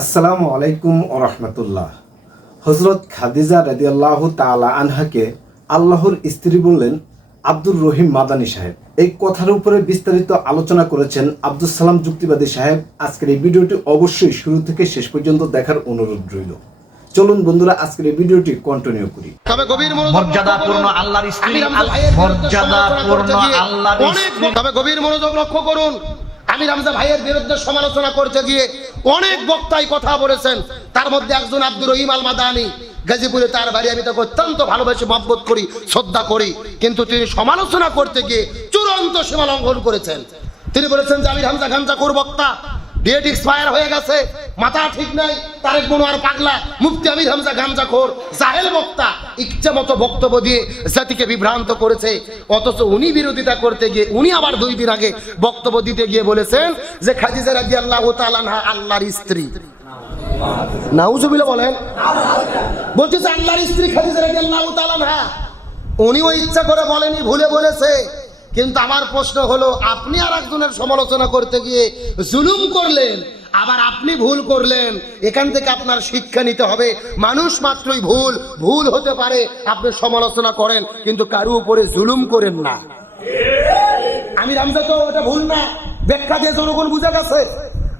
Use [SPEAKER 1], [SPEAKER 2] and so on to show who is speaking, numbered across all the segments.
[SPEAKER 1] আসসালামু আলাইকুম রহমতুল্লাহ। হজরত খাদিজা রাদিয়াল্লাহ তাআলা আনহাকে আল্লাহর স্ত্রী বললেন আব্দুর রহিম মাদানী সাহেব। এই কথার উপরে বিস্তারিত আলোচনা করেছেন আব্দুল সালাম যুক্তিবাদী সাহেব। আজকের এই ভিডিওটি অবশ্যই শুরু থেকে শেষ পর্যন্ত দেখার অনুরোধ রইল। চলুন বন্ধুরা আজকের এই ভিডিওটি কন্টিনিউ করি।
[SPEAKER 2] তবে গভীর মনোযোগ
[SPEAKER 3] মর্যাদাপূর্ণ আল্লাহর স্ত্রী, মর্যাদাপূর্ণ আল্লাহর স্ত্রী।
[SPEAKER 2] তবে গভীর মনোযোগ লক্ষ্য করুন। আমির হামজা ভাইয়ের বিরুদ্ধে সমালোচনা করতে গিয়ে অনেক বক্তাই কথা বলেছেন। তার মধ্যে একজন আব্দুর রহিম আল মাদানি গাজীপুরে তার বাড়ি, আমি তাকে অত্যন্ত ভালোবেসে মহব্বত করি, শ্রদ্ধা করি। কিন্তু তিনি সমালোচনা করতে গিয়ে চূড়ান্ত সীমা লঙ্ঘন করেছেন। তিনি বলেছেন যে, আমি হামজা খামজা কোর বক্তা ডেট এক্সপায়ার হয়ে গেছে। মাথা ঠিক নাই, তারেক মনোয়ার পাগলা, মুফতি আমির হামজা খোর জাহেল বক্তা, ইচ্ছা মতো বক্তব্য দিয়ে জাতিকে বিভ্রান্ত করেছে। অথচ উনি বিরোধিতা করতে গিয়ে, উনি আবার দুই দিন আগে বক্তব্য দিতে গিয়ে বলেছেন যে খাদিজা রাজি আল্লাহ তালানহা আল্লাহর স্ত্রী। নাউজুবিল্লাহ বলেন, বলছে আল্লাহর স্ত্রী খাদিজা রাজি আল্লাহ তালানহা উনিও ইচ্ছা করে বলেনি, ভুলে বলেছে। কিন্তু আমার প্রশ্ন হলো, আপনি আর একজনের সমালোচনা করতে গিয়ে জুলুম করলেন, আবার আপনি ভুল করলেন, এখান থেকে আপনার শিক্ষা নিতে হবে। মানুষ মাত্রই ভুল ভুল হতে পারে, আপনি সমালোচনা করেন, কিন্তু কারও উপরে জুলুম করেন না। আমি রামজা তো এটা ভুল না। ব্যাখ্যা দিয়ে জনগণ বুঝে গেছে।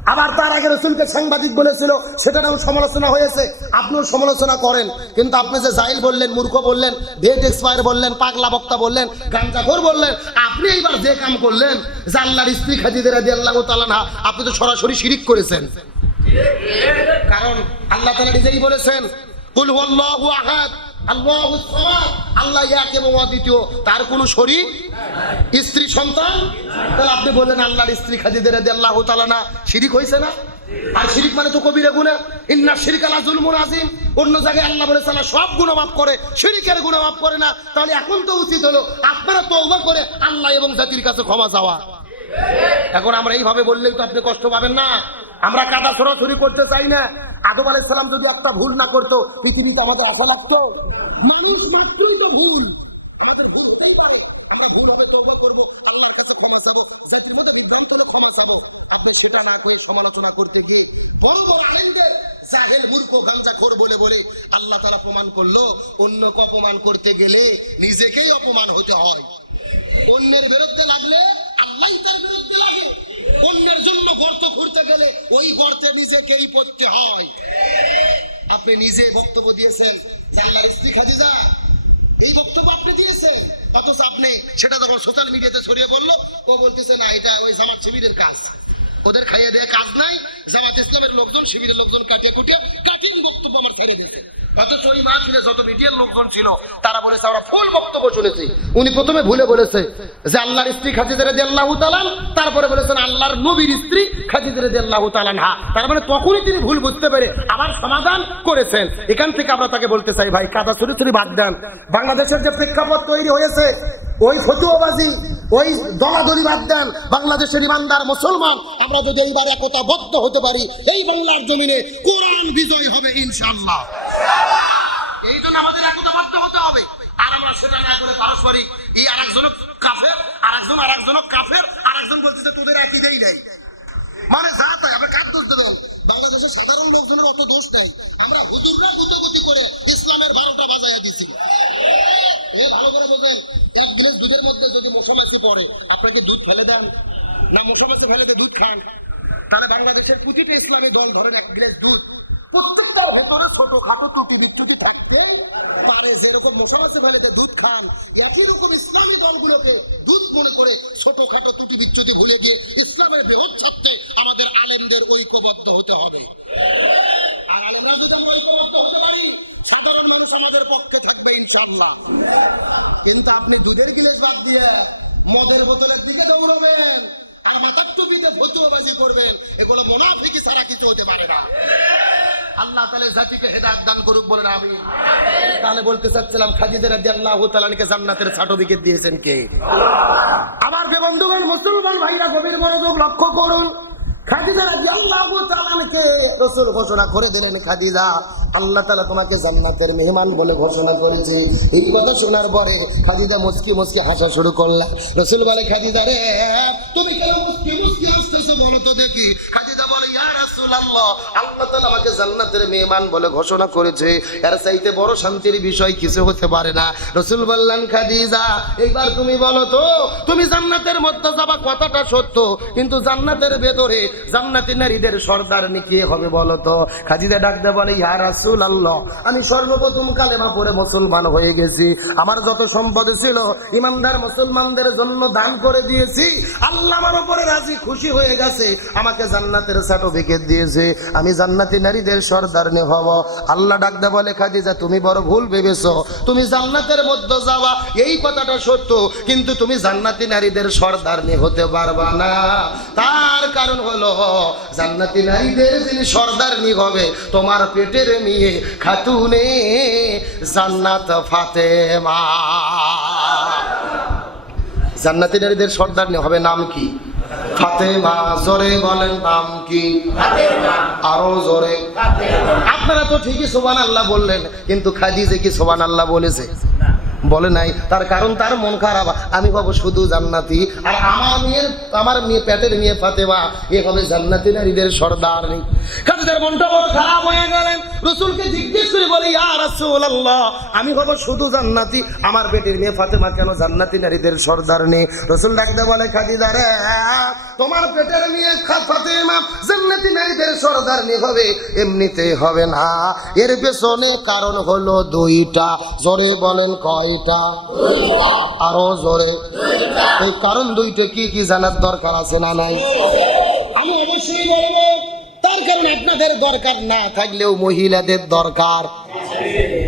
[SPEAKER 2] আবার তার আগে রসুলকে সাংবাদিক বলেছিল সেটাও সমালোচনা হয়েছে। আপনিও সমালোচনা করেন। কিন্তু আপনি যে জাইল বললেন, মূর্খ বললেন ডেট এক্সপায়ার বললেন, পাগলা বক্তা বললেন, গাঞ্জাখোর বললেন, আপনি এইবার যে কাম করলেন জাল্লার স্ত্রী খাজিদের আদি আল্লাহ তালানা আপনি তো সরাসরি শিরিক করেছেন। কারণ আল্লাহ তালা নিজেই বলেছেন, কুল আহাদ। আল্লাহ এক এবং অদ্বিতীয়। তার শরীক স্ত্রী সন্তান? তাহলে আপনি বললেন আল্লাহর স্ত্রী খাদিদের আল্লাহ তাআলা না। শিরিক হয়েছে না? আর শিরিক মানে তো ইন্না শিরকা লা যুলমুন আযীম। অন্য জায়গায় আল্লাহ বলে তাআলা সব গুনাহ মাফ করে। শিরিকের গুনাহ মাফ করে না। তাহলে এখন তো উচিত হলো আপনারা তওবা করে আল্লাহ এবং জাতির কাছে ক্ষমা চাওয়া। এখন আমরা এইভাবে বললেই তো আপনি কষ্ট পাবেন না। আমরা কাদা সরাসরি করতে চাই না। আদম আলাইহিস সালাম যদি একটা ভুল না করতো, পৃথিবীতে আমাদের আশা লাগতো? মানুষ মাত্রই তো ভুল। আমাদের ভুল হতেই পারে। আমরা করব কাছে আপনি সেটা না করে সমালোচনা করতে গিয়ে বড় খোর বলে বলে আল্লাহ করল। অন্যকে অপমান করতে গেলে নিজেকেই অপমান হতে হয়। অন্যের বিরুদ্ধে লাগলে আল্লাহ তার বিরুদ্ধে লাগে। অন্যের জন্য গর্ত খুঁড়তে গেলে ওই গর্তে নিজেকেই পড়তে হয়। আপনি নিজে বক্তব্য দিয়েছেন আল্লাহর স্ত্রী খাদিজা, এই বক্তব্য আপনি দিয়েছেন, অথচ আপনি সেটা যখন সোশ্যাল মিডিয়াতে ছড়িয়ে বলল ও বলতেছে, না, এটা ওই জামাত শিবিরের কাজ। ওদের খাইয়ে দেওয়া কাজ নাই, জামাত ইসলামের লোকজন, শিবিরের লোকজন কাটিয়ে কুটিয়ে কাটিং বক্তব্য আমার ছেড়ে দিয়েছে। অথচ ওই মাহফিলে যত মিডিয়ার লোকজন ছিল, তারা বলেছে, আমরা ফুল বক্তব্য শুনেছি। উনি প্রথমে ভুলে বলেছে যে, আল্লাহর স্ত্রী খাদিজা রাদি আল্লাহ তালান তারপরে বলেছেন, আল্লাহর নবীর স্ত্রী খাদিজা রাদি আল্লাহ তালান তার মানে তখনই তিনি ভুল বুঝতে পেরে আবার সমাধান করেছেন। এখান থেকে আমরা তাকে বলতে চাই, ভাই, কাদা ছুরি ছুরি বাদ দেন। বাংলাদেশের যে প্রেক্ষাপট তৈরি হয়েছে, ওই ফতুয়াবাজি, ওই দলাদলি বাদ দেন। বাংলাদেশের ইমানদার মুসলমান, আমরা যদি এইবার একতাবদ্ধ হতে পারি, এই বাংলার জমিনে কোরআন বিজয় হবে ইনশাআল্লাহ। এই জন্য আমাদের একতাবদ্ধ হতে হবে। আর আমরা সেটা না করে পারস্পরিক, এই আর একজন কাফের, আরেকজন আরেকজন কাফের একজন বলতেছে, তোদের একই নেই। মানে যা তাই, আমরা কার দোষ দেবেন বাংলাদেশের সাধারণ লোকজনের অত দোষ নেই। আমরা হুজুররা গুতগুতি করে ইসলামের বারোটা বাজাইয়া দিচ্ছি এ, ভালো করে বলবেন এক গ্লাস দুধের মধ্যে যদি মশা মাছি পড়ে আপনাকে দুধ ফেলে দেন? না, মশা মাছি ফেলে দুধ খান? তাহলে বাংলাদেশের প্রতিটি ইসলামী দল ধরেন এক গ্লাস দুধ। ভেতরে ছোট খাটো টুটি বিটুটি থাকতে পারে। যেরকম মশা মাছি দুধ খান, একই রকম ইসলামী দলগুলোকে দুধ মনে করে ছোট খাটো ত্রুটি বিচ্যুতি ভুলে গিয়ে ইসলামের বৃহৎ ছাত্রে আমাদের আলেমদের ঐক্যবদ্ধ হতে হবে। আর আলেমরা যদি আমরা ঐক্যবদ্ধ হতে পারি, সাধারণ মানুষ আমাদের পক্ষে থাকবে ইনশাল্লাহ কিন্তু আপনি দুধের গিলাস বাদ দিয়ে মদের বোতলের দিকে দৌড়াবেন আর মাথার টুপিতে ফতুয়াবাজি করবেন, এগুলো মোনাফিকি ছাড়া কিছু হতে পারে না। আল্লাহ তাআলা জাতিকে হেদায়েত দান করুক বলে আমি তাহলে বলতে চাচ্ছিলাম খাদিজা রাদিয়াল্লাহু তাআলাকে জান্নাতের সার্টিফিকেট দিয়েছেন কে? আমার যে বন্ধুগণ মুসলমান ভাইরা গভীর মনোযোগ লক্ষ্য করুন। খাদিজা রাদিয়াল্লাহু তাআলাকে রাসূল ঘোষণা করে দিলেন খাদিজা আল্লাহ তাআলা তোমাকে জান্নাতের মেহমান বলে ঘোষণা করেছে। এই কথা শোনার পরে খাদিজা মুস্কি মুস্কি হাসা শুরু করলা। রাসূল বলে, খাদিজা রে, তুমি কেন মুস্কি মুস্কি হাসতেছো বলো তো দেখি। বলে, ইয়া আল্লাহ আমাকে জান্নাতের মেহমান বলে ঘোষণা করেছে। এর চাইতে বড় শান্তির বিষয় কিছু হতে পারে না। রাসূল বললেন, খাদিজা, এইবার তুমি বলো তো, তুমি জান্নাতের মধ্যে যাবা কথাটা সত্য, কিন্তু জান্নাতের ভেতরে জান্নাতি নারীদের সর্দার কে হবে বলো তো? খাদিজা ডাকতে বলে, ইয়া রাসূলুল্লাহ, আমি সর্বপ্রথম কালেমা পড়ে মুসলমান হয়ে গেছি। আমার যত সম্পদ ছিল, ইমানদার মুসলমানদের জন্য দান করে দিয়েছি। আল্লাহ আমার উপরে রাজি, খুশি হয়ে গেছে। আমাকে জান্নাতের সার্টিফিকেট দিয়েছে। আমি জান্নাতি নারীদের সর্দারনি হব আল্লাহ ডাকতে বলে, খাদিজা, তুমি বড় ভুল ভেবেছো। তুমি জান্নাতের মধ্যে যাওয়া, এই কথাটা সত্য। কিন্তু তুমি জান্নাতি নারীদের সর্দারনি হতে পারবা না। তার কারণ হলো, জান্নাতি নারীদের যিনি সর্দারনি হবে, তোমার পেটের মেয়ে খাতুনে জান্নাত ফাতেমা। জান্নাতি নারীদের সর্দারনি হবে নাম কি? ফাতেমা, জোরে বলেন নাম কি? আরও জোরে। আপনারা তো ঠিকই সোবান আল্লাহ বললেন, কিন্তু খাদিজে কি সোবান আল্লাহ বলেছে? বলে নাই, তার কারণ তার মন খারাপ। আমি পাবো শুধু জান্নাতি। আর আমার মেয়ের আমার মেয়ে পেটের মেয়ে ফাতেমা, এ হবে জান্নাতি নারীদের সর্দার। নেই খাদিজার মনটা বড় খারাপ হয়ে গেলেন। রসুলকে জিজ্ঞেস করে বলে, ইয়া রাসূলুল্লাহ, আমি হব শুধু জান্নাতি। আমার পেটের মেয়ে ফাতেমা কেন জান্নাতি নারীদের সর্দার নেই? রসুল ডাকতে বলে, খাদিজা রে, তোমার পেটের মেয়ে ফাতেমা জান্নাতি নারীদের সর্দার নেই হবে, এমনিতে হবে না। এর পেছনে কারণ হলো দুইটা। জোরে বলেন আরও জোরে। এই কারণ দুইটা কি কি জানার দরকার আছে না নাই? আমি অবশ্যই তার কারণ আপনাদের দরকার না থাকলেও মহিলাদের দরকার।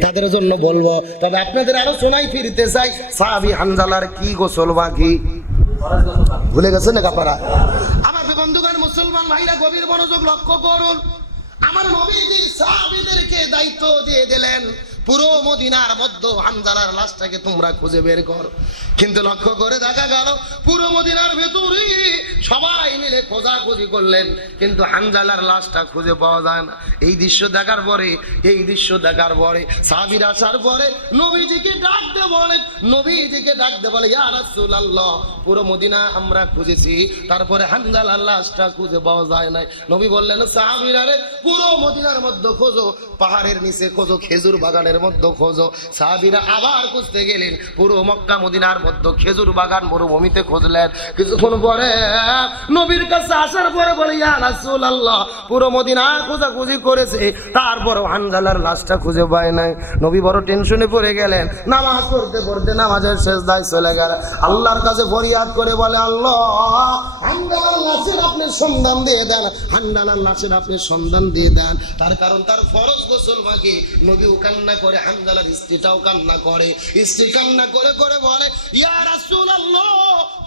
[SPEAKER 2] তাদের জন্য বলব, তবে আপনাদের আরও শোনাই ফিরতে চাই। সাহাবি হানজালার কি গোসল বাকি? ভুলে গেছে না কাপারা আমার বন্ধুগণ, মুসলমান ভাইরা, গভীর মনোযোগ লক্ষ্য করুন। আমার নবীজি সাহাবীদেরকে দায়িত্ব দিয়ে দিলেন, পুরো মদিনার মধ্য হানজালার লাশটাকে তোমরা খুঁজে বের কর। কিন্তু লক্ষ্য করে দেখা গেল, পুরো মদিনার ভেতরে সবাই মিলে খোঁজাখুঁজি করলেন, কিন্তু লাশটা খুঁজে পাওয়া যায় না। এই দৃশ্য দেখার পরে, এই দৃশ্য দেখার পরে সাবির আসার পরে নবীজিকে ডাকতে নবীজিকে ডাকতে বলে পুরো মদিনা আমরা খুঁজেছি, তারপরে হানজালার লাশটা খুঁজে পাওয়া যায় নাই। নবী বললেন পুরো মদিনার মধ্যে খোঁজো, পাহাড়ের নিচে খোঁজো, খেজুর বাগানের মধ্যে খোঁজো। সাহাবীরা আবার খুঁজতে গেলেন। পুরো মক্কা, মদিনার মধ্যে খেজুর বাগান মরুভূমিতে খুঁজলেন। কিছুক্ষণ পরে নবীর কাছে আসার পরে বলে, ইয়া পুরো মদিনা খোঁজাখুঁজি করেছে। তারপর হানজালার লাশটা খুঁজে পায় নাই। নবী বড় টেনশনে পড়ে গেলেন। নামাজ পড়তে পড়তে নামাজের শেষ দায় চলে গেল। আল্লাহর কাছে ফরিয়াদ করে বলে, আল্লাহ, হানজালার লাশের আপনি সন্ধান দিয়ে দেন। হানজালার লাশের আপনি সন্ধান দিয়ে দেন। তার কারণ তার ফরজ গোসল মাগে নবীও কান্না করে হানজালার স্ত্রীটাও কান্না করে স্ত্রী কান্না করে করে বলে ইয়া রাসূলুল্লাহ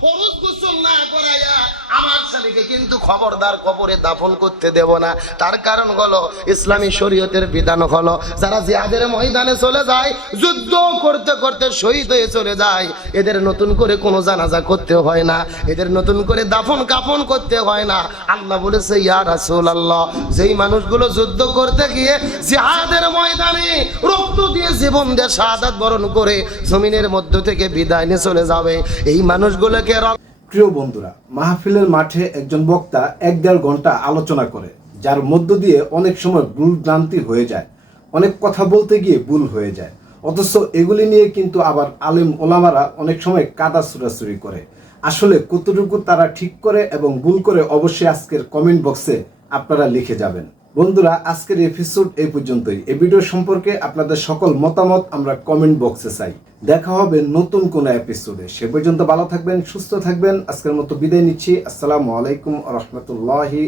[SPEAKER 2] ফরজ গোসল না করাইয়া আমার স্বামীকে কিন্তু খবরদার কবরে দাফন করতে দেব না। তার কারণ হলো, ইসলামী শরীয়তের বিধান হলো, যারা জিহাদের ময়দানে চলে যায়, যুদ্ধ করতে করতে শহীদ হয়ে চলে যায়, এদের নতুন করে কোনো জানাজা করতে হয় না, এদের নতুন করে দাফন কাফন করতে হয় না। আল্লাহ বলেছে, ইয়া রাসূলুল্লাহ, যেই মানুষগুলো যুদ্ধ করতে গিয়ে জিহাদের ময়দানে রক্ত দিয়ে জীবন দিয়ে শাহাদাত বরণ করে, জমিনের মধ্য থেকে বিদায় নিয়ে চলে যাবে, এই মানুষগুলোকে
[SPEAKER 1] প্রিয় বন্ধুরা, মাহফিলের মাঠে একজন বক্তা এক দেড় ঘণ্টা আলোচনা করে, যার মধ্য দিয়ে অনেক সময় ভুল ভ্রান্তি হয়ে যায়, অনেক কথা বলতে গিয়ে ভুল হয়ে যায়। অথচ এগুলি নিয়ে কিন্তু আবার আলেম ওলামারা অনেক সময় কাদা ছুড়াছুড়ি করে। আসলে কতটুকু তারা ঠিক করে এবং ভুল করে অবশ্যই আজকের কমেন্ট বক্সে আপনারা লিখে যাবেন। বন্ধুরা, আজকের এপিসোড এই পর্যন্তই। এই ভিডিও সম্পর্কে আপনাদের সকল মতামত আমরা কমেন্ট বক্সে চাই। দেখা হবে নতুন কোন এপিসোডে সে পর্যন্ত ভালো থাকবেন, সুস্থ থাকবেন। আজকের মতো বিদায় নিচ্ছি। আসসালামু আলাইকুম রহমতুল্লাহি